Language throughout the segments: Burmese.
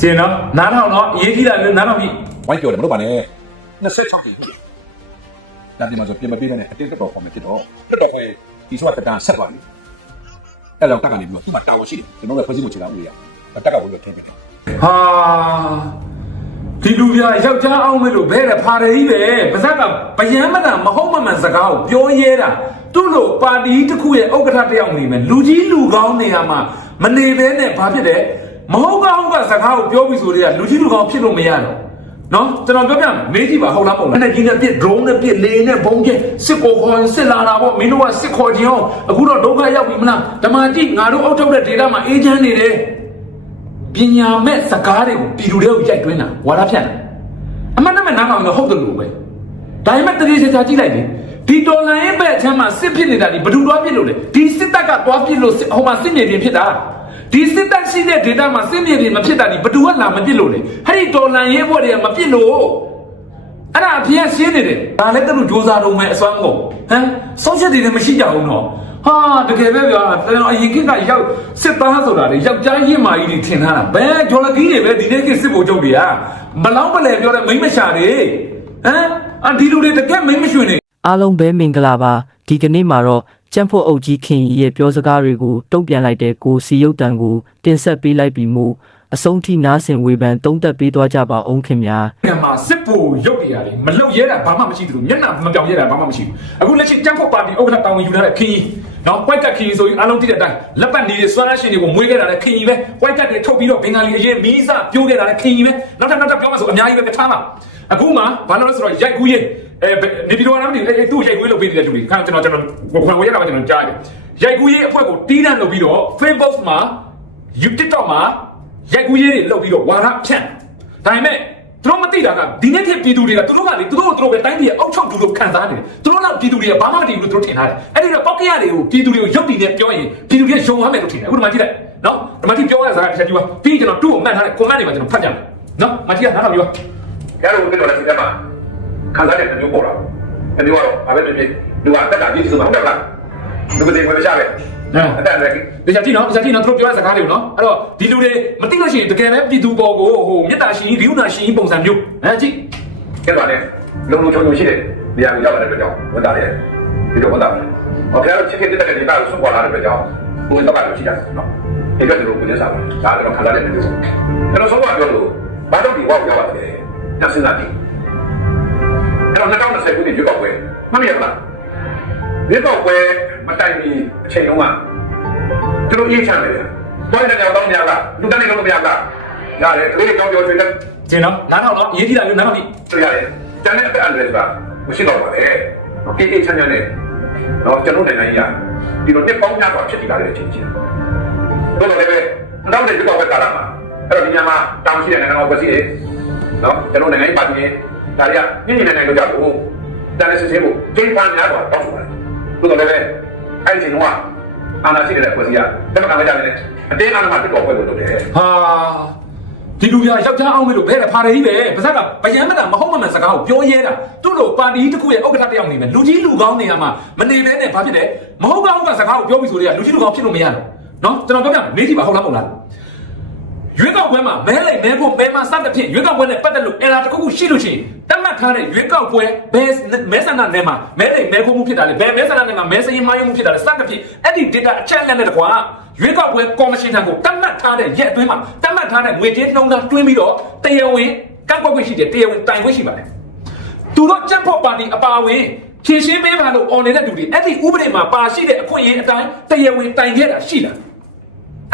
ကျင်နော်နားထောင်တော့အရေးကြီးတာမျိုးနားထောင်ပြီဝိုင်းပြောတယ်မလုပ်ပါနဲ့26ကြိမ်ဟုတ်တယ်ဒါဒီမှာဆိုပြင်မပေးနဲ့အတင်းတက်တော်ပေါ်မှာဖြစ်တော့တက်တော်ဖွဲ့ဒီဆိုတာကတန်းဆက်သွားပြီအဲ့လောက်တက်ကနေပြီးတော့သူ့မှာတာဝန်ရှိတယ်ကျွန်တော်လည်းဖွဲ့စည်းမှုချတာဦးရတက်ကဝင်လို့ထင်တယ်ဟာဒီလူပြယောက်ျားအောင်မလို့ဘဲတဲ့ဖာရကြီးပဲပါဇက်ကဗယံမတန်မဟုတ်မမှန်စကားကိုပြောရဲတာသူ့လိုပါတီတစ်ခုရဲ့ဥက္ကဋ္ဌတစ်ယောက်နေမယ်လူကြီးလူကောင်းနေရမှာမနေဘဲနဲ့ဘာဖြစ်တယ် မဟုတ်ကောင်းကစကားကိုပြောပြီးဆိုတော့လူကြီးလူကောင်းဖြစ်လို့မရတော့နော်ကျွန်တော်ပြောပြမယ်မေးကြည့်ပါဟုတ်လားမဟုတ်လားနဲ့ကြီးနဲ့ပြစ် drone နဲ့ပြစ်လေနဲ့ဘုံကျစစ်ကိုခေါ်စစ်လာတာပေါ့မင်းတို့ကစစ်ခေါ်ခြင်းအောင်အခုတော့ဒုက္ခရောက်ပြီမလားဓမ္မကြည့်ငါတို့အောက်ထုတ်တဲ့ဒေတာမှာအေးချမ်းနေတယ်ပညာမဲ့စကားတွေကိုပြည်သူတွေကိုရိုက်တွင်းတာဝါဒဖြန့်တာအမှန်တမဲ့နားကောင်တော့ဟုတ်တယ်လို့ပဲဒါပေမဲ့တတိယချာကြည့်လိုက်လေဒီတော်လန်ရဲ့ဘက်အချမ်းမှာစစ်ဖြစ်နေတာဒီဘယ်သူသွားဖြစ်လို့လဲဒီစစ်တပ်ကသွားဖြစ်လို့စစ်ဟိုမှာစစ်မြေပြင်ဖြစ်တာ ဒီစစ်တပ်ရှိတဲ့ဒေတာမှာစစ်မြေပြင်မဖြစ်တာဒီဘယ်သူကလာမဖြစ်လို့လဲအဲ့ဒီတော်လန်ရဲ့ဘွက်တွေကမဖြစ်လို့အဲ့ဒါအဖေကရှင်းနေတယ်ဒါလည်းသူတို့စ조사တော့မယ်အစွမ်းကုန်ဟမ်ဆုံးချက်တွေလည်းမရှိကြဘူးနော်ဟာတကယ်ပဲဗျာကျွန်တော်အရင်ခေတ်ကရောက်စစ်သားဆိုတာလေယောက်ျားရင့်မာကြီးတွေထင်ထားတာဘယ်ဂျော်လကီးတွေပဲဒီနေ့ခေတ်စစ်ဗိုလ်ချုပ်တွေကမလောင်းပလဲပြောတဲ့မိမ့်မရှာတွေဟမ်အဒီလူတွေတကယ်မိမ့်မရွှင်နေအားလုံးပဲမင်္ဂလာပါဒီကနေ့မှာတော့ ကျန်းဖို့အုပ်ကြီးခင်ကြီးရဲ့ပြောစကားတွေကိုတုံ့ပြန်လိုက်တဲ့ကိုစီရုတ်တန်ကိုတင်ဆက်ပေးလိုက်ပြီးမို့အဆုံးထိနားဆင်ဝေဖန်တုံးသက်ပေးသွားကြပါအောင်ခင်ဗျာကမှာစစ်ဗိုလ်ရုပ်တွေရတယ်မလုတ်ရဲတာဘာမှမရှိသလိုမျက်နှာမပြောင်ရဲတာဘာမှမရှိဘူးအခုလက်ရှိကျန်းဖို့ပါတီဥက္ကဋ္ဌတာဝန်ယူထားတဲ့ခင်ကြီး နော်ပွိုက်ကခင်ကြီးဆိုရင်အားလုံးသိတဲ့အတိုင်းလက်ပတ်နေတဲ့စွမ်းအားရှင်တွေကိုမွေးခဲ့တာလည်းခင်ကြီးပဲပွိုက်ကတွေထုတ်ပြီးတော့ဘင်္ဂါလီအရင်မီးစပြိုးခဲ့တာလည်းခင်ကြီးပဲနောက်ထပ်နောက်ထပ်ပြောမှဆိုအများကြီးပဲပြထားမှာအခုမှဘာလို့လဲဆိုတော့ရိုက်ကူးရေးအဲနေပြည်တော်ကလည်းအဲသူ့ရိုက်ကူးလုပ်ပေးနေတဲ့လူတွေခါကျွန်တော်ကျွန်တော်ခွန်ဝရတာပဲကျွန်တော်ကြားတယ်ရိုက်ကူးရေးအဖွဲ့ကိုတီးတန့်လုပ်ပြီးတော့ Facebook မှာ YouTube မှာရိုက်ကူးရေးတွေလုပ်ပြီးတော့ဝါရဖြန့်ဒါပေမဲ့ သူတို့မသိတာကဒီနေ့ခေတ်ပြည်သူတွေကသူတို့ကလေသူတို့တို့ပဲတိုင်းပြည်ရဲ့အောက်ချုပ်သူတို့ခံစားနေတယ်သူတို့တော့ပြည်သူတွေကဘာမှမတည်ဘူးလို့သူတို့ထင်ထားတယ်အဲ့ဒီတော့ပောက်ကရတွေကိုပြည်သူတွေကိုရုပ်တည်နေပြောရင်ပြည်သူတွေယုံရမယ်လို့ထင်တယ်အခုဒီမှာကြည့်လိုက်နော်ဒီမှာကြည့်ပြောရတဲ့စကားတစ်ချက်ကြည့်ပါပြီးကျွန်တော်တူ့ကိုမှတ်ထားတဲ့ comment တွေမှာကျွန်တော်ဖတ်ကြမယ်နော်မကြည့်ရနားထောင်ကြည့်ပါကျတော့ဒီလိုလည်းစိတ်ထဲမှာခံစားတဲ့မျိုးပေါ်လာတယ်မျိုးကတော့ဘာပဲဖြစ်ဖြစ်လူကအသက်တာပြည့်စုံမှာဟုတ်ကဲ့လားလူကတည်းကမရှာပဲ အသက်လည်းဒီချက်ကြည့်နော်ဒီချက်ကြည့်နော်သူတို့ပြောတဲ့စကားတွေကိုနော်အဲ့တော့ဒီလူတွေမသိလို့ရှိရင်တကယ်ပဲပြည်သူပေါ်ကိုဟိုမေတ္တာရှင်ကြီးဂရုဏာရှင်ကြီးပုံစံမျိုးဟမ်ကြည့်ကျတော့လည်းလုံလုံချုံချုံရှိတဲ့နေရာကိုရောက်လာတဲ့အတွက်ကြောင့်ဝန်တာတယ်ဒီလိုဝန်တာတယ်ဟောကြားချစ်ခင်တဲ့တဲ့ဒီပါကိုဆုံးပေါ်လာတဲ့အတွက်ကြောင့်ဘုန်းတော်ကတော့ရှိတယ်နော်ဒီကတည်းကကိုယ်စားပါဒါကတော့ခံစားတဲ့မျိုးကျွန်တော်ဆုံးမပြောလို့ဘာတော့ဒီဝေါ့ရောက်ပါတယ်ညစဉ်းစားကြည့်အဲ့တော့2020ခုနှစ်ရွေးကောက်ပွဲမှတ်မိရလားရွေးကောက်ပွဲ မတိုင်မီအချိန်တုန်းကကျွန်တော်အေးချမ်းတယ်ဗျာပွဲတဲ့ကြောင်တော့မရလားလူတန်းနေလို့မရလားရတယ်ကလေးတွေကြောင်ပြောတွေ့တယ်ကျင်နော်နားထောင်တော့အရေးကြီးတာမျိုးနားထောင်ကြည့်တွေ့ရတယ်။ကျန်တဲ့အအန်ဒရက်ဆိုတာမရှိတော့ပါနဲ့။အေးအေးချမ်းချမ်းနဲ့တော့ကျွန်တော်နိုင်ငံကြီးကဒီလိုနှစ်ပေါင်းများစွာဖြစ်တည်လာတဲ့အချိန်ချင်း။တော့လည်းပဲနောက်တဲ့ဒီကောက်ပဲကာလာမှာအဲ့တော့ဒီညမှာတောင်းရှိတဲ့နိုင်ငံတော်ဖွဲ့စည်းတယ်။နော်ကျွန်တော်နိုင်ငံရေးပါတီနဲ့ဒါတွေကညင်ညင်နိုင်လို့ကြဘူး။တန်တဲ့စစ်ဆေးဖို့ဂျိမ်းပန်များစွာတောင်းဆိုပါတယ်။တော့လည်းပဲ အဲ့ဒီချိန်ကအာဏာရှိတဲ့ဖွဲ့စည်းကတမန်ကလည်းကြတယ်အတင်းအာဏာမှာတစ်ကောက်ပွဲလို့လုပ်တယ်ဟာဒီလူပြယောက်ျားအောင်မလို့ဘဲတဲ့ဖာရကြီးပဲပါဇက်ကဗယံမတန်မဟုတ်မမှန်စကားကိုပြောရဲတာသူ့လိုပါတီတစ်ခုရဲ့ဥက္ကဋ္ဌတစ်ယောက်နေမယ်လူကြီးလူကောင်းနေရမှာမနေဘဲနဲ့ဘာဖြစ်တယ်မဟုတ်ကောင်းကစကားကိုပြောပြီးဆိုတော့လူကြီးလူကောင်းဖြစ်လို့မရတော့နော်ကျွန်တော်ပြောပြမယ်မေးကြည့်ပါဟုတ်လားမဟုတ်လား ရွေးကောက်ပွဲမှာမဲလိုက်မဲဖို့မဲမစတဲ့ဖြစ်ရွေးကောက်ပွဲနဲ့ပတ်သက်လို့အလားတစ်ခုခုရှိလို့ရှိရင်တတ်မှတ်ထားတဲ့ရွေးကောက်ပွဲဘယ်မဲဆန္ဒနယ်မှာမဲလိုက်မဲဖို့မှုဖြစ်တာလေဘယ်မဲဆန္ဒနယ်မှာမဲစရင်မယုံမှုဖြစ်တာလေစတဲ့ဖြစ်အဲ့ဒီ data အချက်အလက်နဲ့တကွာရွေးကောက်ပွဲကော်မရှင်ထံကိုတတ်မှတ်ထားတဲ့ရက်အတွင်းမှာတတ်မှတ်ထားတဲ့ငွေကြေးနှုန်းသားတွင်းပြီးတော့တရားဝင်ကန့်ကွက်ခွင့်ရှိတယ်တရားဝင်တိုင်ခွင့်ရှိပါတယ်သူတို့ကြက်ဖို့ပါတီအပါအဝင်ဖြည့်ရှင်းပေးပါလို့ online တဲ့လူတွေအဲ့ဒီဥပဒေမှာပါရှိတဲ့အခွင့်အရေးအတိုင်းတရားဝင်တိုင်ခဲ့တာရှိလား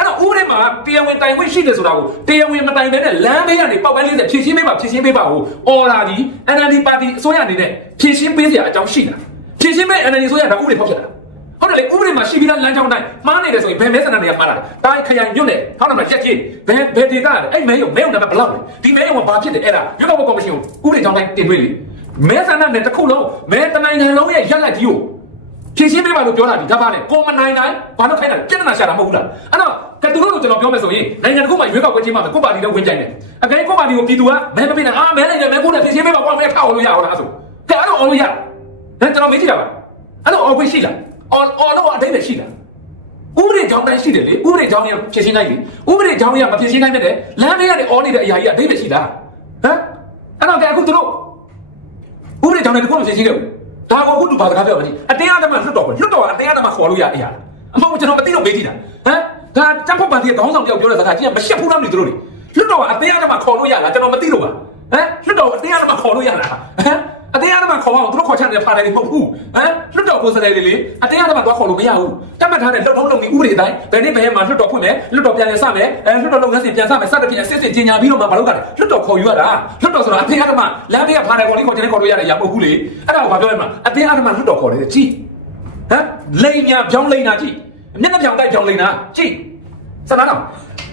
အဲ့တော့ဥပဒေမှာတရားဝင်တိုင်ခွင့်ရှိတယ်ဆိုတာကိုတရားဝင်မတိုင်ဘဲနဲ့လမ်းဘေးကနေပေါက်ပန်းလေးနဲ့ဖြည့်ရှင်းပေးပါဖြည့်ရှင်းပေးပါကိုအော်လာဒီ NLD ပါတီအစိုးရအနေနဲ့ဖြည့်ရှင်းပေးစရာအကြောင်းရှိတာဖြည့်ရှင်းပေး NLD အစိုးရကဥပဒေဖောက်ပြတာဟုတ်တယ်လေဥပဒေမှာရှိပြီးသားလမ်းကြောင်းတိုင်းမှားနေတယ်ဆိုရင်ဘယ်မဲဆန္ဒတွေကမှားတာလဲတိုင်းခရိုင်ညွတ်တယ်ဟောက်တယ်မှာရက်ကြီးဘယ်ဘယ်ဒေသလဲအဲ့မဲရုံမဲရုံနံပါတ်ဘယ်လောက်လဲဒီမဲရုံကဘာဖြစ်တယ်အဲ့ဒါရွေးကောက်ပွဲကော်မရှင်ကိုဥပဒေကြောင်းတိုင်းတင်သွင်းလေမဲဆန္ဒနဲ့တစ်ခုလုံးမဲတနိုင်ငံလုံးရဲ့ရက်လက်ကြီးကိုဖြည့်ရှင်းပေးပါလို့ပြောတာဒီဒါပါလေကိုမနိုင်တိုင်းဘာလို့ခိုင်းတာလဲပြဿနာရှာတာမဟုတ်ဘူးလားအဲ့တော့ ကတူလို့ကျွန်တော်ပြောမယ်ဆိုရင်နိုင်ငံတစ်ခုမှာရွေးကောက်ပွဲချင်းမှာကိုပါတီတော့ဝင်ကြိုင်တယ်အကယ်ကိုပါတီကိုပြည်သူကမဲမပေးနိုင်အာမဲလိုက်တယ်မဲကိုလည်းဖြည့်ရှင်းပေးပါကွာမဲထောက်လို့ရအောင်လားအဲ့ဆိုကဲအဲ့တော့အော်လို့ရဒါကျွန်တော်မေးကြည့်တာပါအဲ့တော့အော်ခွင့်ရှိလားအော်အော်လို့အတိတ်ပဲရှိလားဥပဒေကြောင်းတိုင်းရှိတယ်လေဥပဒေကြောင်းကြီးဖြည့်ရှင်းလိုက်လေဥပဒေကြောင်းကြီးကမဖြည့်ရှင်းနိုင်တဲ့လမ်းတွေကနေအော်နေတဲ့အရာကြီးအသေးပဲရှိလားဟမ်အဲ့တော့ကဲအခုသူတို့ဥပဒေကြောင်းတိုင်းတခုမှဖြည့်ရှင်းခဲ့ဘူးဒါကိုအခုသူဘာစကားပြောမလဲအတင်းအဓမ္မလွတ်တော်ကိုလွတ်တော်ကအတင်းအဓမ္မခေါ်လို့ရအရာအမဟုတ်ကျွန်တော်မသိတော့မေးကြည့်တာဟမ် ဒါចောက်ဖတ်ပါတီခေါင်းဆောင်တယောက်ပြောတဲ့စကားကြီးကမရှက်ဘူးလားမသိသူတို့လေလွတ်တော်ကအတင်းအဓမ္မခေါ်လို့ရလားကျွန်တော်မသိလို့ပါဟမ်လွတ်တော်အတင်းအဓမ္မခေါ်လို့ရလားဟမ်အတင်းအဓမ္မခေါ်အောင်သူတို့ခေါ်ချင်တယ်ပါတယ်မဟုတ်ဘူးဟမ်လွတ်တော်ကိုယ်စားလှယ်တွေလေအတင်းအဓမ္မသွားခေါ်လို့မရဘူးတတ်မှတ်ထားတဲ့လုံထုံးလုံနည်းဥပဒေအတိုင်းဘယ်နေ့ဘယ်ရက်မှာလွတ်တော်ဖွင့်မယ်လွတ်တော်ပြန်လည်စမယ်အဲလွတ်တော်လုပ်ငန်းစဉ်ပြန်စမယ်စသဖြင့်အစစ်စစ်ကြီးညာပြီးတော့မှမလုပ်ကြတယ်လွတ်တော်ခေါ်ယူရတာလွတ်တော်ဆိုတာအတင်းအဓမ္မလမ်းတွေကဖားတယ်ခေါ်လေးခေါ်ချင်တယ်ခေါ်လို့ရတဲ့ရမဟုတ်ဘူးလေအဲ့ဒါကိုဘာပြောရမလဲအတင်းအဓမ္မလွတ်တော်ခေါ်တယ်ကြည့်ဟမ်လိန်ညာပြောင်းလိန်နာကြည့် မျက်နှာပြောင်တိုက်ပြောင်းလိန်နာကြည့်စနာတော့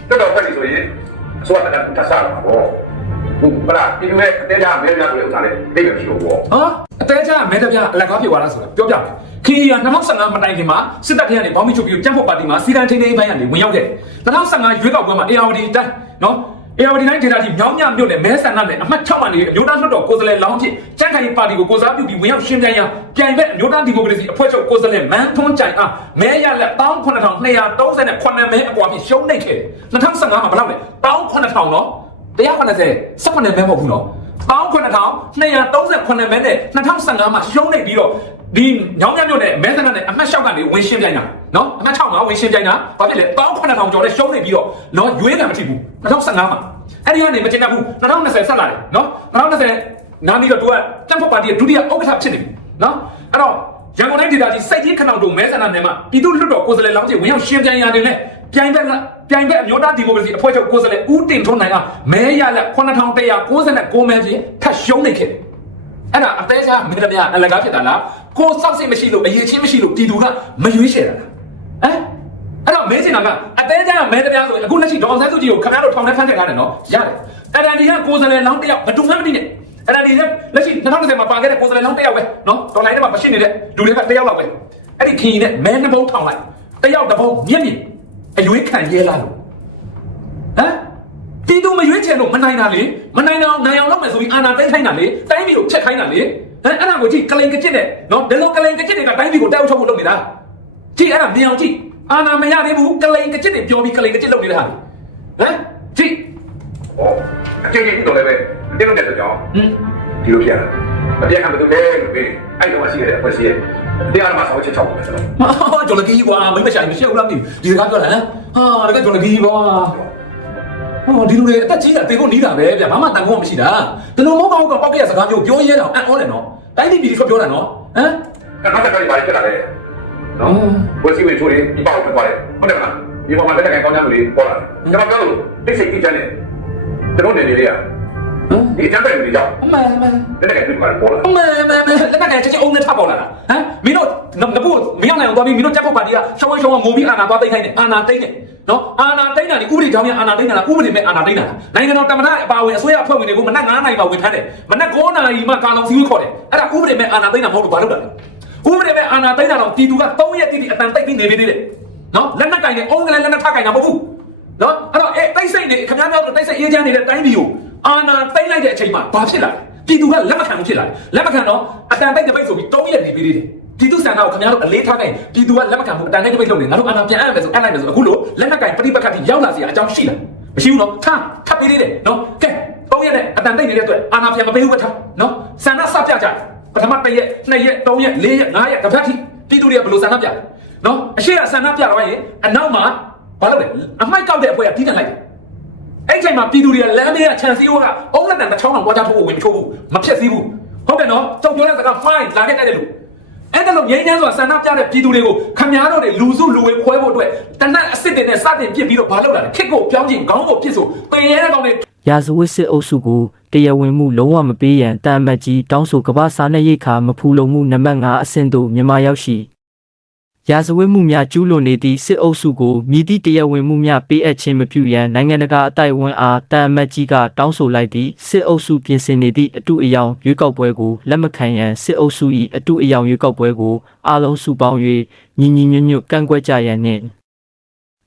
တော်တော်ဖက်နေဆိုရင်အစိုးရကတတ်ဆာလာပါဘောဟုတ်ပါလားဒီမဲ့အသေးချာမဲများဆိုတဲ့ဥစ္စာလေးသိတယ်ရှိလို့ဘောဟာအသေးချာမဲတပြအလက်ကားဖြစ်သွားတာဆိုတာပြောပြမယ်ခီယာ2015မတိုင်ခင်မှာစစ်တပ်ထဲကနေဘောင်းမီချုပ်ပြီးကျန်းဖို့ပါတီမှာစီကံထိန်ထိန်ဘိုင်းကနေဝင်ရောက်ခဲ့တယ်2015ရွေးကောက်ပွဲမှာ ARD တိုင်းနော် ARD တိုင်းဒေတာကြီးမြောင်းမြမြို့နယ်မဲဆန္ဒနယ်အမှတ်6မှာနေအမျိုးသားလွှတ်တော်ကိုယ်စားလှယ်လောင်းဖြစ်ကြံ့ခိုင်ပါတီကိုကိုစားပြုပြီးဝင်ရောက်ရှင်းပြရန်ပြိုင်ဘက်အမျိုးသားဒီမိုကရေစီအဖွဲ့ချုပ်ကိုယ်စားလှယ်မန်းထွန်းကြိုင်အားမဲရလက်18238မဲအကွာဖြင့်ရှုံးနိမ့်ခဲ့တယ်2015မှာဘယ်လောက်လဲ18000နော်190 18မဲမဟုတ်ဘူးနော်19238မဲနဲ့2015မှာရှုံးနေပြီးတော့ ဒီညောင်းမြမြို့နယ်မဲဆန္ဒနဲ့အမှတ်6ကနေဝင်ရှင်းပြိုင်တာနော်အမှတ်6မှာဝင်ရှင်းပြိုင်တာဘာဖြစ်လဲ19000ကျော်နဲ့ရှုံးနေပြီးတော့နော်ရွေးတယ်မဖြစ်ဘူး2015မှာအဲ့ဒီကနေမကျင်တတ်ဘူး2020ဆက်လာတယ်နော်2020နာမီတော့သူကတမ်ဖို့ပါတီရဲ့ဒုတိယဥက္ကဋ္ဌဖြစ်နေပြီနော်အဲ့တော့ရန်ကုန်တိုင်းဒေသကြီးစိတ်ကြီးခဏတို့မဲဆန္ဒနယ်မှာပြည်သူ့လွှတ်တော်ကိုယ်စားလှယ်လောင်းကြီးဝင်ရောက်ရှင်းပြိုင်ရတယ်လေပြိုင်ဘက်ပြိုင်ဘက်အမျိုးသားဒီမိုကရေစီအဖွဲ့ချုပ်ကိုယ်စားလှယ်ဦးတင်ထွန်းနိုင်ကမဲရလက်9199မဲဖြင့်ထပ်ရှုံးနေခဲ့တယ်အဲ့ဒါအသေးစားမင်းတို့များအလကားဖြစ်တာလား ကိုစောက်စိတ်မရှိလို့အရေးချင်းမရှိလို့ပြည်သူကမရွေးချယ်တာလားဟမ်အဲ့တော့မဲချင်တာကအသေးစားမဲတရားဆိုရင်အခုလက်ရှိဒေါအောင်ဆန်းစုကြည်ကိုခင်ဗျားတို့ထောင်ထဲဖမ်းထည့်ထားတယ်နော်ရတယ်အဲ့ဒါဒီကကိုယ်စားလှယ်လောင်းတစ်ယောက်ဘယ်သူမှမသိနဲ့အဲ့ဒါဒီကလက်ရှိ2020မှာပါခဲ့တဲ့ကိုယ်စားလှယ်လောင်းတစ်ယောက်ပဲနော်တော်လိုင်းထဲမှာမရှိနေတဲ့လူတွေကတစ်ယောက်လောက်ပဲအဲ့ဒီခင်းနဲ့မဲနှဘုံထောင်လိုက်တစ်ယောက်တစ်ဘုံမြင့်မြင့်အရွေးခံရဲလာလို့ဟမ်ပြည်သူမရွေးချယ်လို့မနိုင်တာလေမနိုင်တော့နိုင်အောင်လုပ်မယ်ဆိုပြီးအာဏာသိမ်းခိုင်းတာလေတိုင်းပြည်ကိုဖျက်ခိုင်းတာလေ ဟမ်အဲ့ဒါကိုကြည့်ကလိန်ကကြစ်နဲ့နော်ဒီလိုကလိန်ကကြစ်တွေကတိုင်းပြည်ကိုတောက်ချုပ်ဖို့လုပ်နေတာကြည့်အဲ့ဒါမြင်အောင်ကြည့်အာဏာမရသေးဘူးကလိန်ကကြစ်တွေပြောပြီးကလိန်ကကြစ်လုပ်နေတာဟမ်ကြည့်ဟောအချင်းချင်းဥတော်လည်းပဲတင်းလို့တဲ့ကြောင့်ဟမ်ဒီလိုဖြစ်ရတာအပြည့်ခံမတူလဲလို့ပြောအဲ့တော့အစီရတဲ့အဖွဲ့စီရတရားမှာဆောင်းချက်ချောက်တယ်ဆိုတော့ဟာကျော်လကြီးကွာမင်းမဆိုင်မရှိဘူးလားမသိဘူးဒီစကားပြောတာဟမ်ဟာတကယ်ကျော်လကြီးကွာ ဟောဒီလိုလေအသက်ကြီးတာတေဖို့နီးတာပဲဗျဘာမှတန်ဖိုးမရှိတာဒီလိုမဟုတ်ဘူးကပောက်ကရစကားမျိုးပြောရဲတော့အံ့ဩတယ်နော်တိုင်းပြည်ပြည်ကပြောတာနော်ဟမ်နောက်တစ်ခါဒီပါဖြစ်လာတယ်နော်ဝစီဝင်ချိုးရင်ဒီပေါ့ဖြစ်သွားတယ်ဟုတ်တယ်မလားဒီပေါ်မှာတက်တဲ့ကောင်းချမ်းမှုတွေပေါ်လာတယ်ကျွန်တော်ပြောလို့တိတ်ဆိတ်ကြည့်ချင်တယ်ကျွန်တော်နေနေလေးရဟ မ်ဒီအကြမ်းဖက်တွေကြောင့်အမှန်အမှန်တက်တဲ့ကိစ္စတွေပေါ်လာအမှန်အမှန်အမှန်လက်ကလည်းချက်ချင်းအုံနဲ့ထပ်ပေါ်လာတာဟမ်မင်းတို့ငပုတ်မင်းအောင်နိုင်အောင်သွားပြီးမင်းတို့တက်ဖို့ပါတီကရှောင်းဝဲရှောင်းဝဲငိုပြီးအာနာသွားသိမ်းခိုင်းတယ်အာနာသိမ်းတယ်နော်အာနာသိမ်းတာဒီဥပဒေကြောင်းများအာနာသိမ်းတာလားဥပဒေမဲ့အာနာသိမ်းတာလားနိုင်ငံတော်တမန်တော်အပါဝင်အစိုးရအဖွဲ့ဝင်တွေကိုမနက်9နာရီမှဝင်ထမ်းတယ်မနက်9နာရီမှကာလုံစည်းဝေးခေါ်တယ်အဲ့ဒါဥပဒေမဲ့အာနာသိမ်းတာမဟုတ်လို့ဘာလုပ်တာလဲဥပဒေမဲ့အာနာသိမ်းတာတော့တီတူက3ရက်တိတိအတန်တိတ်ပြီးနေနေသေးတယ်နော်လက်နက်ကင်တယ်အုံးကလေးလက်နက်ထကင်တာမဟုတ်ဘူးနော်အဲ့တော့အဲတိတ်ဆိတ်နေခင်ဗျားတို့တိတ်ဆိတ်အေးချမ်းနေတဲ့တိုင်းပြည်ကို အာနာသိမ့်လိုက်တဲ့အချိန်မှာဘာဖြစ်လာလဲပြည်သူကလက်မခံဘူးဖြစ်လာတယ်လက်မခံတော့အတန်တိတ်တပိတ်ဆိုပြီး၃ရက်နေပြီးသေးတယ်ပြည်သူစံတော်ကိုခင်ဗျားတို့အလေးထားခဲ့ပြည်သူကလက်မခံဘူးအတန်တိတ်တပိတ်လုပ်နေငါတို့အာနာပြန်အပ်မယ်ဆိုအပ်လိုက်မယ်ဆိုအခုလို့လက်နက်ကင်ပဋိပက္ခတိရောက်လာစီအကြောင်းရှိလားမရှိဘူးနော်ထားထပ်ပြီးသေးတယ်နော်ကဲ၃ရက်နဲ့အတန်တိတ်နေတဲ့အတွက်အာနာပြန်မပေးဘူးပဲထားနော်စံနာစပြကြတယ်ပထမတစ်ရက်နှစ်ရက်သုံးရက်လေးရက်ငါးရက်တစ်ပတ်ထိပြည်သူတွေကဘယ်လိုစံနာပြလဲနော်အရှိကစံနာပြတော့ရင်အနောက်မှာဘာလို့လဲအမိုက်ကောက်တဲ့အဖွဲ့ကပြီးတယ်လိုက်တယ် အဲ့ချိန်မှာပြည်သူတွေကလမ်းမေးကခြံစည်းဝါကအုံးလက်တန်တစ်ချောင်းတောင်ပွားချဖို့ဝင်မချိုးဘူးမဖြစ်စည်းဘူးဟုတ်တယ်နော်ကြောက်ပြောတဲ့စကား fine လာခဲ့တဲ့လူအဲ့ဒါလို့ငြိမ်းချမ်းစွာဆန္ဒပြတဲ့ပြည်သူတွေကိုခမည်းတော်တွေလူစုလူဝေခွဲဖို့အတွက်တနက်အစ်စ်တွေနဲ့စတင်ပြစ်ပြီးတော့ဘာလုပ်လာလဲခစ်ကိုပြောင်းချင်းခေါင်းကိုပြစ်ဆိုပင်ရဲတဲ့ကောင်တွေရာဇဝတ်စစ်အုပ်စုကိုတရားဝင်မှုလုံးဝမပေးရန်တန်အမတ်ကြီးတောင်းဆိုကမ္ဘာစားနယ်ရိတ်ခါမဖူလုံမှုနံပါတ်5အဆင့်သို့မြန်မာရောက်ရှိ ရာဇဝတ်မှုများကျူးလွန်နေသည့်စစ်အုပ်စုကိုမြည်သည့်တရားဝင်မှုများပေးအပ်ခြင်းမပြုရန်နိုင်ငံတကာအတိုက်အဝန်အားတန်အမတ်ကြီးကတောင်းဆိုလိုက်သည့်စစ်အုပ်စုပြင်ဆင်နေသည့်အတုအယောင်ရွေးကောက်ပွဲကိုလက်မခံရန်စစ်အုပ်စု၏အတုအယောင်ရွေးကောက်ပွဲကိုအားလုံးစုပေါင်း၍ညီညီညွတ်ညွတ်ကန့်ကွက်ကြရန်နှင့်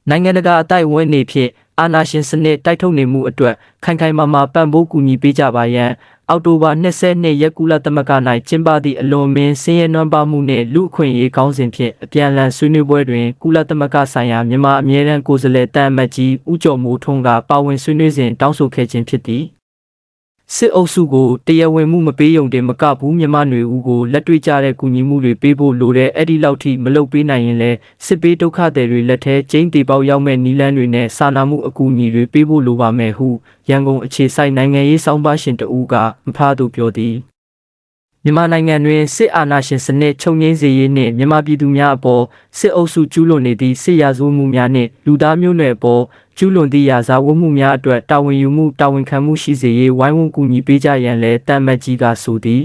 နိုင်ငံတကာအတိုက်အဝန်းအနေဖြင့် အာဏာရှင်စနစ်တိုက်ထုတ်နေမှုအတွက်ခိုင်ခိုင်မာမာပံ့ပိုးကူညီပေးကြပါရန်အောက်တိုဘာ22ရက်ကုလသမဂ္ဂ၌ကျင်းပသည့်အလွန်မင်းစင်းရဲနွမ်းပါမှုနှင့်လူအခွင့်အရေးကောင်းစဉ်ဖြင့်အပြန်အလှန်ဆွေးနွေးပွဲတွင်ကုလသမဂ္ဂဆိုင်ရာမြန်မာအမြဲတမ်းကိုယ်စားလှယ်တန်အမတ်ကြီးဦးကျော်မိုးထွန်းကပါဝင်ဆွေးနွေးစဉ်တောင်းဆိုခဲ့ခြင်းဖြစ်သည် စစ်အုပ်စုကိုတရားဝင်မှုမပေးုံတင်မကဘူးမြန်မာຫນွေဦးကိုလက်တွေ့ကျတဲ့ကူညီမှုတွေပေးဖို့လိုတဲ့အဲ့ဒီလောက်ထိမလုပ်ပေးနိုင်ရင်လည်းစစ်ပေးဒုက္ခသည်တွေလက်ထဲကျင်းတီပေါက်ရောက်မဲ့နီလန်းတွေနဲ့စာနာမှုအကူအညီတွေပေးဖို့လိုပါမယ်ဟုရန်ကုန်အခြေစိုက်နိုင်ငံရေးစောင်းပါရှင်တဦးကမဖားသူပြောသည် မြန်မာနိုင်ငံတွင်စစ်အာဏာရှင်စနစ်ချုပ်ငြိမ်းစေရေးနှင့်မြန်မာပြည်သူများအပေါ်စစ်အုပ်စုကျူးလွန်နေသည့်စစ်ရာဇဝတ်မှုများနှင့်လူသားမျိုးနွယ်အပေါ်ကျူးလွန်သည့်ရာဇဝတ်မှုများအတွက်တာဝန်ယူမှုတာဝန်ခံမှုရှိစေရေးဝိုင်းဝန်းကူညီပေးကြရန်လည်းတမ်မတ်ကြီးကဆိုသည်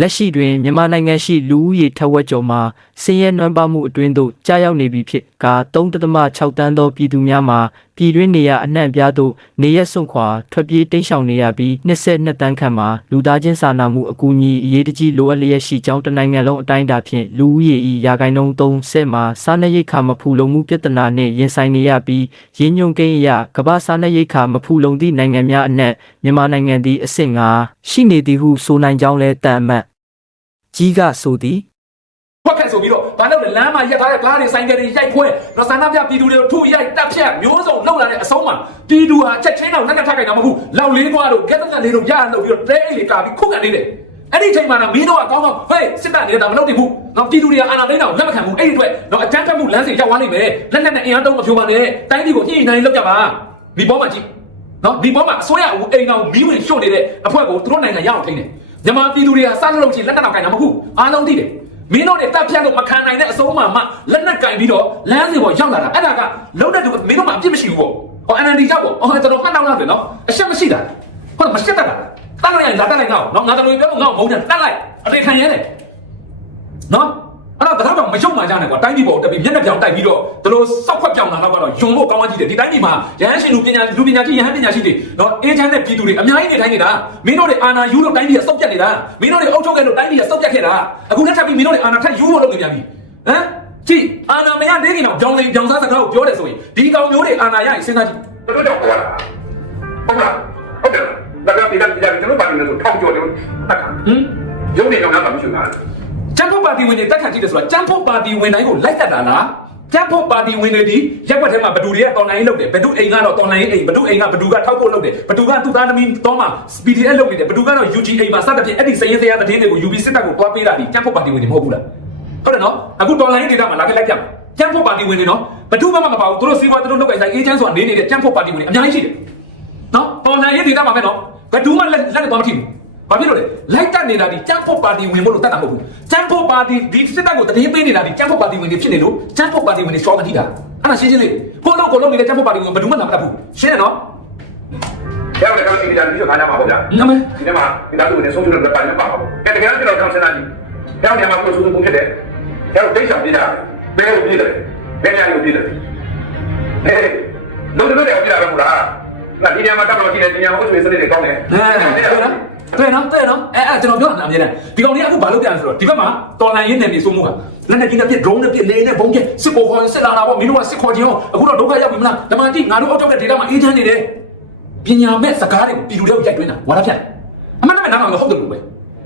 လက်ရှိတွင်မြန်မာနိုင်ငံရှိလူဦးရေထက်ဝက်ကျော်မှာဆင်းရဲနွမ်းပါမှုအတွင်းသို့ကြာရောက်နေပြီဖြစ်ကာ3.6တန်းသောပြည်သူများမှာ ပြည်တွင်းနေရအနှံ့အပြားသို့နေရက်စွန့်ခွာထွက်ပြေးတိမ်းရှောင်နေရပြီး22တန်းခန့်မှာလူသားချင်းစာနာမှုအကူအညီအရေးတကြီးလိုအပ်လျက်ရှိကြောင်းတနိုင်ငံလုံးအတိုင်းအတာဖြင့်လူဦးရေ၏ရာခိုင်နှုန်း30မှာစားနပ်ရိက္ခာမဖူလုံမှုပြဿနာနှင့်ရင်ဆိုင်နေရပြီးရင်းညွှန်းကိန်းအရကမ္ဘာစားနပ်ရိက္ခာမဖူလုံသည့်နိုင်ငံများအနက်မြန်မာနိုင်ငံသည်အဆင့်5ရှိနေသည်ဟုဆိုနိုင်ကြောင်းလည်းတန်အမတ်ကြီးကဆိုသည်ဖွက်ခက် ဆိုပြီးတော့ဘာလို့လဲလမ်းမှာရက်ထားတဲ့ကားတွေဆိုင်ကယ်တွေရိုက်ခွဲတော့ဆန္ဒပြပြည်သူတွေကိုထုရိုက်တက်ဖြတ်မျိုးစုံလောက်လာတဲ့အဆုံးမှာပြည်သူဟာချက်ချင်းတော့လက်နဲ့ထပ်ခိုင်းတာမဟုတ်ဘူးလောက်လေးကွာတို့ကက်တကန်လေးတို့ရရလို့ပြီးတော့တဲအိတ်လေးကာပြီးခုခံနေတယ်အဲ့ဒီချိန်မှာတော့မင်းတို့ကကောင်းကောင်းဟေးစစ်တပ်နေတာမလုပ်နိုင်ဘူးတော့ပြည်သူတွေကအာဏာသိမ်းတာကိုလက်မခံဘူးအဲ့ဒီအတွက်တော့အကြမ်းဖက်မှုလမ်းစဉ်ရောက်သွားနိုင်မယ်လက်လက်နဲ့အင်အားတုံးမဖြိုးပါနဲ့တိုင်းပြည်ကိုညှိနှိုင်းလုပ်ကြပါဒီပေါ်မှာကြည့်နော်ဒီပေါ်မှာအစိုးရအိမ်တော်မီးဝင်ရှို့နေတဲ့အဖွဲ့ကိုသူတို့နိုင်ငံရအောင်ထိန်းတယ်မြန်မာပြည်သူတွေကစလုံးလုံးချင်းလက်နက်တော့ကင်တာမဟုတ်ဘူးအားလုံးသိတယ် မင်းတို့တွေတပ်ဖြတ်လို့မခံနိုင်တဲ့အဆုံးမှမှလက်နက်ကင်ပြီးတော့လမ်းစီပေါ်ရောက်လာတာအဲ့ဒါကလုံးတဲ့သူမင်းတို့မှအပြစ်မရှိဘူးပေါ့ဟော NND ကြောက်ပေါ့ဟောကျွန်တော်မှတ်တော့လားပဲနော်အရှက်မရှိတာဟုတ်မရှက်တတ်တာတတ်လိုက်ရင်လာတတ်လိုက်ငါ့ကိုနော်ငါတလူပြောလို့ငါ့ကိုမုန်းတယ်တတ်လိုက်အတေခံရဲတယ်နော် အဲ့တော့ဘာမှမရှုံမှကြနဲ့ကွာတိုင်းပြည်ပေါ်တက်ပြီးမျက်နှာပြောင်တိုက်ပြီးတော့တို့လိုစောက်ခွက်ပြောင်လာတော့ကတော့ယုံဖို့ကောင်းမှကြီးတယ်ဒီတိုင်းပြည်မှာရဟန်းရှင်လူပညာလူပညာကြီးရဟန်းပညာရှိတွေနော်အေးချမ်းတဲ့ပြည်သူတွေအများကြီးနေထိုင်နေတာမင်းတို့တွေအာနာယူလို့တိုင်းပြည်ကစောက်ပြတ်နေတာမင်းတို့တွေအုပ်ချုပ်ခဲ့လို့တိုင်းပြည်ကစောက်ပြတ်ခဲ့တာအခုလက်ထပ်ပြီးမင်းတို့တွေအာနာထပ်ယူဖို့လုပ်နေပြန်ပြီဟမ်ကြည့်အာနာမရနေခင်တော့ကြောင်လိန်ကြောင်စားစကားကိုပြောတယ်ဆိုရင်ဒီကောင်မျိုးတွေအာနာရရင်စဉ်းစားကြည့်ဘယ်လိုကြောင့်ပေါ်လာဟုတ်လားဟုတ်တယ်ဒါကပြည်သားပြည်သားကျွန်တော်ပါနေလို့ထောက်ကြော်တယ်တတ်တာဟမ်ရုပ်နေကြောင်မှမရှိတာ ကျန်းဖို့ပါတီဝင်တွေတက်ခတ်ကြည့်တယ်ဆိုတာကျန်းဖို့ပါတီဝင်တိုင်းကိုလိုက်တက်တာလားကျန်းဖို့ပါတီဝင်တွေဒီရက်ွက်ထဲမှာဘဒူတွေကတော်လိုင်းလုပ်တယ်ဘဒူအိမ်ကတော့တော်လိုင်းအိမ်ဘဒူအိမ်ကဘဒူကထောက်ဖို့လုပ်တယ်ဘဒူကသူ့သားသမီးတော့မှ PDF လုပ်နေတယ်ဘဒူကတော့ UG အိမ်မှာစတဲ့ပြင်အဲ့ဒီစရင်စရာတဲ့တွေကို UB စစ်တပ်ကိုတွားပေးတာဒီကျန်းဖို့ပါတီဝင်တွေမဟုတ်ဘူးလားဟုတ်တယ်နော်အခုတော်လိုင်းဒေတာမှာလာခဲ့လိုက်ကြမှာကျန်းဖို့ပါတီဝင်တွေနော်ဘဒူမှမမပါဘူးသူတို့စီးပွားသူတို့လုပ်ကိုင်ဆိုင်အေဂျင့်ဆိုတာနေနေတဲ့ကျန်းဖို့ပါတီဝင်တွေအများကြီးရှိတယ်နော်တော်လိုင်းဒေတာမှာပဲနော်ဘဒူမှလက်လက်နဲ့တော့မထိဘူး ဘာဖြစ်လို့လဲလိုက်တက်နေတာဒီကျန်းဖို့ပါတီဝင်ဖို့လို့တက်တာမဟုတ်ဘူးကျန်းဖို့ပါတီဒီစစ်တပ်ကိုတတိယပေးနေတာဒီကျန်းဖို့ပါတီဝင်တွေဖြစ်နေလို့ကျန်းဖို့ပါတီဝင်တွေရှော့မတိတာအဲ့ဒါရှင်းရှင်းလေးကိုလုံးကိုလုံးနေတဲ့ကျန်းဖို့ပါတီဝင်ဘယ်သူမှလာမတတ်ဘူးရှင်းရနော်ကျောင်းလည်းကောင်စီတရားပြီးတော့ခါကြမှာပေါ့ဗျာနမေဒီနေ့မှာဒီသားတို့နဲ့ဆုံးဖြတ်လို့ပါတယ်ပါပါကဲတကယ်တော့ကျွန်တော်ကောင်းစင်လာကြည့်ကျောင်းညမှာကိုစုစုပုံဖြစ်တယ်ကျောင်းတိတ်ဆောင်ပြတာဘယ်လိုပြတယ်ဘယ်နေရာကိုပြတယ်ဟဲ့လုံးလုံးတယ်ပြတာပဲမလားငါဒီနေရာမှာတက်တော့ကြည့်တယ်ဒီနေရာမှာကိုယ်စနေတွေကောင်းတယ်ဟဲ့တွေ့ နော်တွေ့နော်အဲ့အဲ့ကျွန်တော်ပြောတာအမြဲတမ်းဒီကောင်လေးအခုဘာလုပ်ပြန်လဲဆိုတော့ဒီဘက်မှာတော်လန်ရင်းနယ်မြေစိုးမှုကလက်နဲ့ကြီးနဲ့ပြစ် drone နဲ့ပြစ်လေနဲ့ဘုံပြစ်စစ်ကိုခေါ်စစ်လာတာပေါ့မင်းတို့ကစစ်ခေါ်ခြင်းရောအခုတော့ဒုက္ခရောက်ပြီမလားဓမ္မတိငါတို့အောက်ကျောက်တဲ့ဒေတာမှာအေးချမ်းနေတယ်ပညာမဲ့စကားတွေကိုပြည်သူတွေကိုရိုက်သွင်းတာဝါဒဖြတ်အမှန်တကယ်နားမှာဟုတ်တယ်လို့ပဲ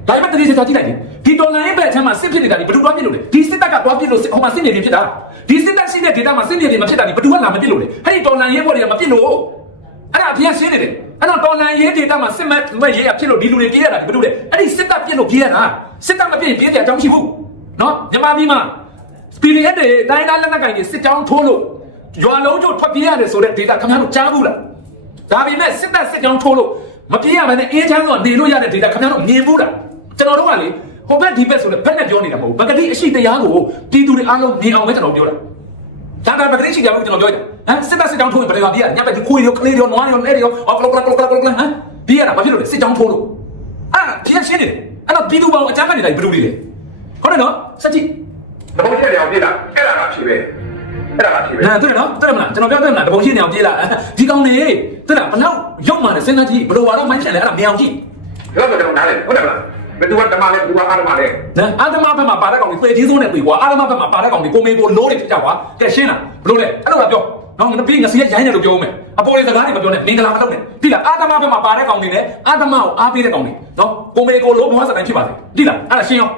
ဒါပေမဲ့တတိယစာကြည့်လိုက်ဒီတော်လန်ရေးဘက်အချမ်းမှာစစ်ဖြစ်နေတာဒီဘယ်သူတော့ပြစ်လို့လဲဒီစစ်တပ်ကတော့ပြစ်လို့ဟိုမှာစစ်နေပြီဖြစ်တာဒီစစ်တပ်ရှိတဲ့ဒေတာမှာစစ်နေပြီမဖြစ်တာဒီဘယ်သူကလာမပြစ်လို့လဲဟဲ့ဒီတော်လန်ရေးဘော်တွေကမပြစ်လို့အဲ့ဒါအဖေကရှင်းနေတယ် အဲ့တော့တော်လန်ရေးဒေတာမှာစစ်မက်မက်ရေးရဖြစ်လို့ဒီလူတွေပြေးရတာဒီဘယ်လိုလဲအဲ့ဒီစစ်တပ်ပြစ်လို့ပြေးရတာစစ်တပ်မပြစ်ရင်ပြေးကြအကြောင်းမရှိဘူးနော်မြန်မာပြည်မှာ PDF တွေတိုင်းသားလက်နက်ကင်တွေစစ်ကြောင်းထိုးလို့ရွာလုံးကျထွက်ပြေးရတယ်ဆိုတဲ့ဒေတာခင်ဗျားတို့ကြားဘူးလားဒါပေမဲ့စစ်တပ်စစ်ကြောင်းထိုးလို့မပြေးရဘဲနဲ့အင်းချမ်းဆိုတာနေလို့ရတဲ့ဒေတာခင်ဗျားတို့မြင်ဘူးလားကျွန်တော်တို့ကလေဟိုဘက်ဒီဘက်ဆိုလည်းဘက်နဲ့ပြောနေတာမဟုတ်ဘူးပကတိအရှိတရားကိုပြည်သူတွေအားလုံးမြင်အောင်ပဲကျွန်တော်ပြောတာ ဒါကပကတိရှိကြဘူးကျွန်တော်ပြောတယ်ဟမ်စစ်တပ်စစ်ကြောင်းထိုးရင်ဘယ်လိုပါပြရညဘက်ဒီခွေးရောကလေးရောနွားရောနဲ့ရောအော်ကလောကလောကလောကလောဟမ်ပြရတာဘာဖြစ်လို့လဲစစ်ကြောင်းထိုးလို့အာပြရှင်းနေတယ်အဲ့တော့ပြည်သူပေါင်းအကြမ်းဖက်နေတာဘယ်လိုလဲဟုတ်တယ်နော်စက်ကြည့်တပုံချက်တယ်အောင်ပြတာအဲ့ဒါကဖြစ်ပဲအဲ့ဒါကဖြစ်ပဲနာတွေ့တယ်နော်တွေ့တယ်မလားကျွန်တော်ပြောတယ်မလားတပုံရှင်းနေအောင်ပြေးလာဒီကောင်နေတွေ့လားဘလောက်ရုပ်မှလည်းစဉ်းစားကြည့်ဘယ်လိုပါတော့မိုင်းချက်လဲအဲ့ဒါမြင်အောင်ကြည့်ဒါတော့ကျွန်တော်နားလဲဟုတ်တယ်မလား ဘယ်သူကဓမ္မလဲဘယ်သူကအာရမလဲနော်အာသမဘက်မှာပါတဲ့ကောင်တွေသေချင်းစိုးနဲ့ပြေကွာအာသမဘက်မှာပါတဲ့ကောင်တွေကိုမေကိုလိုးတွေဖြစ်ကြကွာကဲရှင်းလားဘယ်လိုလဲအဲ့လိုလားပြောနော်ငါပြီးငါစီရရိုင်းတယ်လို့ပြောဦးမယ်အပေါ်လေစကားတွေမပြောနဲ့မင်္ဂလာမလုပ်နဲ့ဒီလားအာသမဘက်မှာပါတဲ့ကောင်တွေနဲ့အာသမကိုအားပေးတဲ့ကောင်တွေနော်ကိုမေကိုလုံးဘဝစတိုင်းဖြစ်ပါစေဒီလားအဲ့ဒါရှင်းရော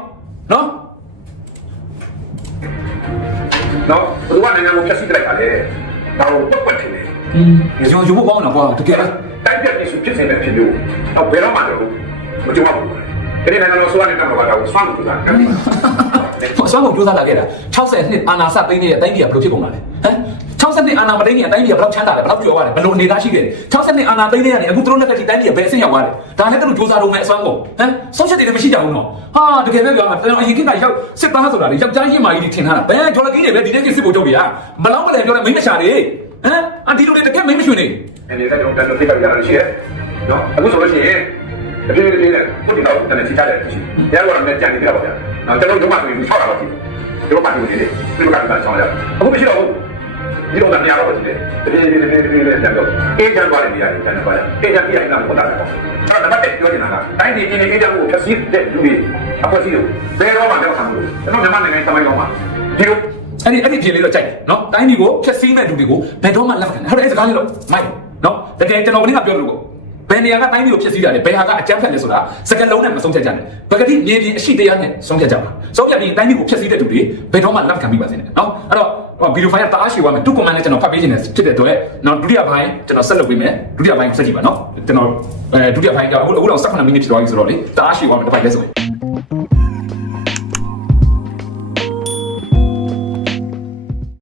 နော်နော်ဘယ်သူကနိုင်ငံကိုဖျက်ဆီးကြလိုက်တာလဲဒါကိုပတ်ပတ်ထင်တယ်อืมရုံရုံဖို့ကောင်းတာကွာတကယ်လားတိုက်ပြည့်စုံဖြစ်စေတဲ့ဖြစ်လို့တော့ဘယ်တော့မှတော့မကြုံဘူး ဒီနိုင်ငံတော်ဆိုရနေတဲ့ဘာသာကိုဆွမ်းလို့ဆိုတာကံပါဟောဆွမ်းကိုကြိုးစားလာခဲ့တာ60နှစ်အာနာစသိန်းရဲ့အတိုင်းပြည်ကဘယ်လိုဖြစ်ကုန်လာလဲဟမ်60နှစ်အာနာမသိန်းရဲ့အတိုင်းပြည်ကဘယ်လောက်ချမ်းသာလဲဘယ်လောက်ပြောရတယ်ဘယ်လိုအနေသားရှိခဲ့လဲ60နှစ်အာနာသိန်းရဲ့ကနေအခုသူတို့လက်ကထိတိုင်းပြည်ကဘယ်အဆင့်ရောက်သွားလဲဒါနဲ့သူတို့ကြိုးစားတော့မယ်အစွမ်းကုန်ဟမ်ဆုံးချက်တွေလည်းမရှိကြဘူးနော်ဟာတကယ်ပဲပြောမှာကျွန်တော်အရင်ကရောက်စစ်သားဆိုတာလေယောက်ျားရင်းမာကြီးတွေထင်ထားတာဘယ်ဂျော်လကင်းတွေပဲဒီနေ့စစ်ဖို့ကြောက်ကြရမလောက်မလဲပြောတယ်မိမရှာတွေဟမ်အန်တီတို့တွေတကယ်မိမရွှေနေအဲဒီကတော့တန်တော်သိကြရလို့ရှိရဲနော်အခုဆိုလို့ရှိရင် တပြေးပြေးနဲ့ပုတ်တင်တော့တန်ချီချတယ်ရှိတယ်ကတော့လည်းကြံနေပြပါဗျာနော်ကျွန်တော်တို့မှဆိုရင်6တာတော့ရှိတယ်တို့မှဆိုရင်ဒီလိုကလည်းဆောင်းရအခုမရှိတော့ဘူးဒီလိုလည်းမရတော့ဘူးတပြေးပြေးပြေးပြေးပြေးတန်တော့အေးချမ်းသွားတယ်နေရတယ်တန်တော့ပါအေးချမ်းပြရင်လည်းပုံတာတယ်ပေါ့အဲ့ဒါမှတက်ပြောနေတာကတိုင်းပြည်ကြီးအေးချမ်းကိုဖြည့်ဆည်းတဲ့လူတွေအဖွဲ့အစည်းတွေဘယ်တော့မှတော့ခံဘူးကျွန်တော်မြန်မာနိုင်ငံသမိုင်းကောင်းမှာဒီလိုအဲ့ဒီအဲ့ဒီပြင်လေးတော့ကြိုက်တယ်နော်တိုင်းပြည်ကိုဖျက်ဆီးမဲ့လူတွေကိုဘယ်တော့မှလက်ခံတယ်ဟုတ်တယ်အဲ့စကားလေးတော့မိုက်နော်တကယ်ကျွန်တော်ကနေ့ကပြောလို့ကို ဘယ်နေရာကတိုင်းပြည်ကိုဖျက်ဆီးတာလဲဘယ်ဟာကအကြမ်းဖက်လဲဆိုတာစကလုံးနဲ့မဆုံးဖြတ်ကြနဲ့ပကတိမြေပြင်အရှိတရားနဲ့ဆုံးဖြတ်ကြပါဆုံးဖြတ်ပြီးတိုင်းပြည်ကိုဖျက်ဆီးတဲ့လူတွေဘယ်တော့မှလက်ခံမိပါစေနဲ့နော်အဲ့တော့ဗီဒီယိုဖိုင်ကတအားရှိသွားမယ်တူကွန်မန့်နဲ့ကျွန်တော်ဖတ်ပေးခြင်းနဲ့ဖြစ်တဲ့အတွက်နော်ဒုတိယပိုင်းကျွန်တော်ဆက်လုပ်ပေးမယ်ဒုတိယပိုင်းကိုဆက်ကြည့်ပါနော်ကျွန်တော်အဲဒုတိယပိုင်းကအခုအခုတော့18မိနစ်ဖြစ်သွားပြီဆိုတော့လေတအားရှိသွားမယ်တစ်ပိုက်လဲဆိုရင်